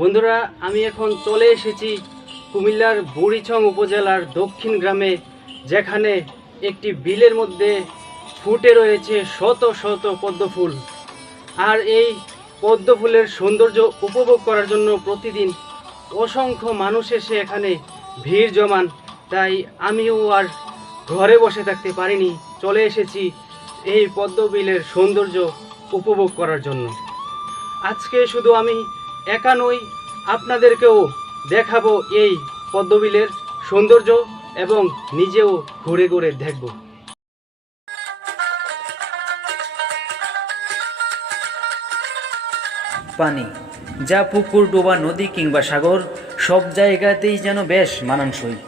বন্ধুরা, আমি এখন চলে এসেছি কুমিল্লার বুড়িছং উপজেলার দক্ষিণ গ্রামে, যেখানে একটি বিলের মধ্যে ফুটে রয়েছে শত শত পদ্ম ফুল। আর এই পদ্ম ফুলের সৌন্দর্য উপভোগ করার জন্য প্রতিদিন অসংখ্য মানুষ এসে এখানে ভিড় জমান। তাই আমিও আর ঘরে বসে থাকতে পারিনি, চলে এসেছি এই পদ্ম বিলের সৌন্দর্য উপভোগ করার জন্য। আজকে শুধু আমি একা নই, আপনাদেরকেও দেখাবো এই পদ্মবিলের সৌন্দর্য এবং নিজেও ঘুরে ঘুরে দেখব। পানি, যা পুকুর, ডোবা, নদী কিংবা সাগর, সব জায়গাতেই যেন বেশ মানানসই।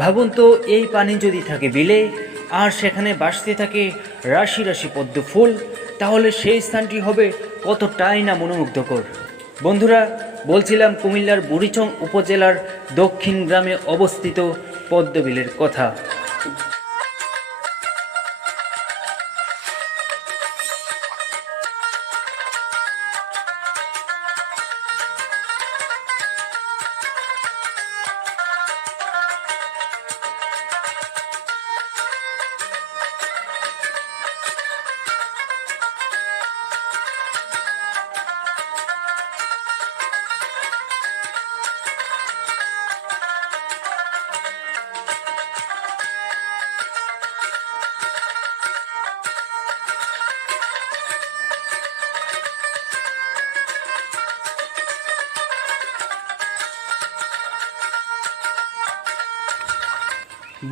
ভাবুন তো, এই পানি যদি থাকে বিলে, আর সেখানে বাসতে থাকে রাশি রাশি পদ্ম ফুল, তাহলে সেই স্থানটি হবে কতটাই না মনোমুগ্ধকর। বন্ধুরা বলছিলাম কুমিল্লার বুড়িচং উপজেলার দক্ষিণ গ্রামে অবস্থিত পদ্মবিলের কথা।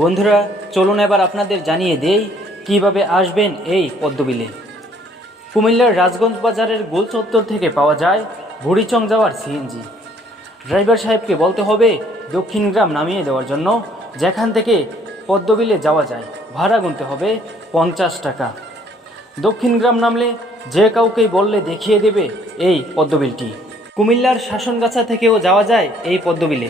বন্ধুরা, চলুন এবার আপনাদের জানিয়ে দেই কীভাবে আসবেন এই পদ্মবিলে। কুমিল্লার রাজগঞ্জ বাজারের গোল চত্বর থেকে পাওয়া যায় বুড়িচং যাওয়ার সিএনজি। ড্রাইভার সাহেবকে বলতে হবে দক্ষিণ গ্রাম নামিয়ে দেওয়ার জন্য, যেখান থেকে পদ্মবিলে যাওয়া যায়। ভাড়া গুনতে হবে পঞ্চাশ টাকা। দক্ষিণ গ্রাম নামলে যে কাউকেই বললে দেখিয়ে দেবে এই পদ্মবিলটি। কুমিল্লার শাসনগাছা থেকেও যাওয়া যায় এই পদ্মবিলে।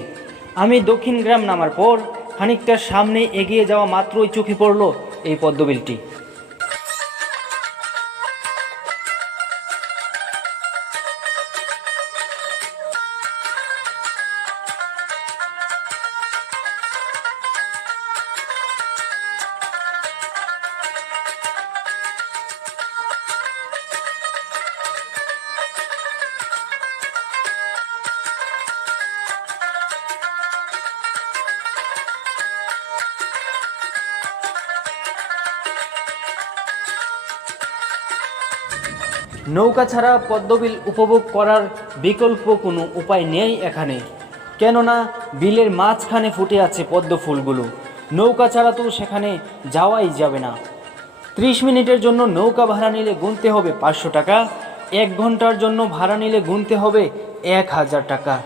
আমি দক্ষিণ গ্রাম নামার পর খানিকটা সামনে এগিয়ে যাওয়া মাত্রই চোখে পড়ল এই পদ্মবিলটি। নৌকা ছাড়া পদ্মবিল উপভোগ করার বিকল্প কোনো উপায় নেই এখানে। কেননা বিলের মাঝখানে ফুটে আছে পদ্ম ফুলগুলো। নৌকা ছাড়া তো সেখানে যাওয়াই যাবে না। ত্রিশ মিনিটের জন্য নৌকা ভাড়া নিলে গুনতে হবে পাঁচশো টাকা, এক ঘণ্টার জন্য ভাড়া নিলে গুনতে হবে এক হাজার টাকা।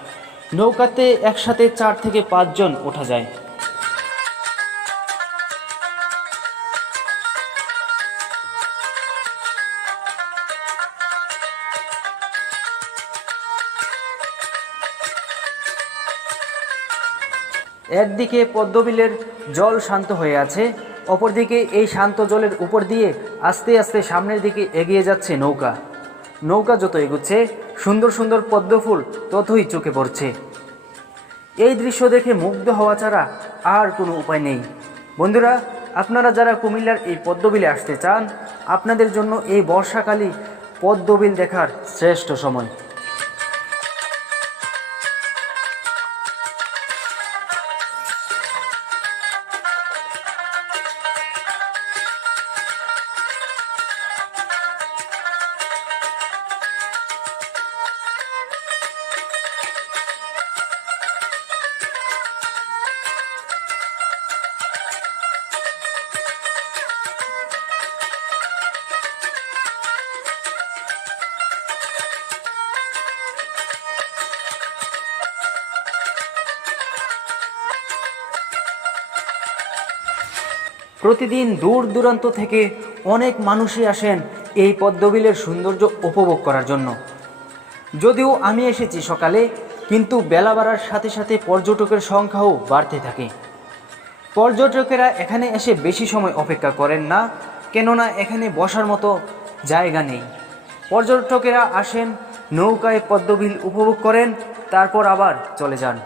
নৌকাতে একসাথে চার থেকে পাঁচজন ওঠা যায়। একদিকে পদ্মবিলের জল শান্ত হয়ে আছে, অপরদিকে এই শান্ত জলের উপর দিয়ে আস্তে আস্তে সামনের দিকে এগিয়ে যাচ্ছে নৌকা। নৌকা যত এগুচ্ছে, সুন্দর সুন্দর পদ্মফুল ততই চোখে পড়ছে। এই দৃশ্য দেখে মুগ্ধ হওয়া ছাড়া আর কোনো উপায় নেই। বন্ধুরা, আপনারা যারা কুমিল্লার এই পদ্মবিলে আসতে চান, আপনাদের জন্য এই বর্ষাকালই পদ্মবিল দেখার শ্রেষ্ঠ সময়। প্রতিদিন দূর দূরান্ত থেকে অনেক মানুষই আসেন এই পদ্মবিলের সৌন্দর্য উপভোগ করার জন্য। যদিও আমি এসেছি সকালে, কিন্তু বেলা বাড়ার সাথে সাথে পর্যটকের সংখ্যাও বাড়তে থাকে। পর্যটকেরা এখানে এসে বেশি সময় অপেক্ষা করেন না, কেননা এখানে বসার মতো জায়গা নেই। পর্যটকেরা আসেন, নৌকায় পদ্মবিল উপভোগ করেন, তারপর আবার চলে যান।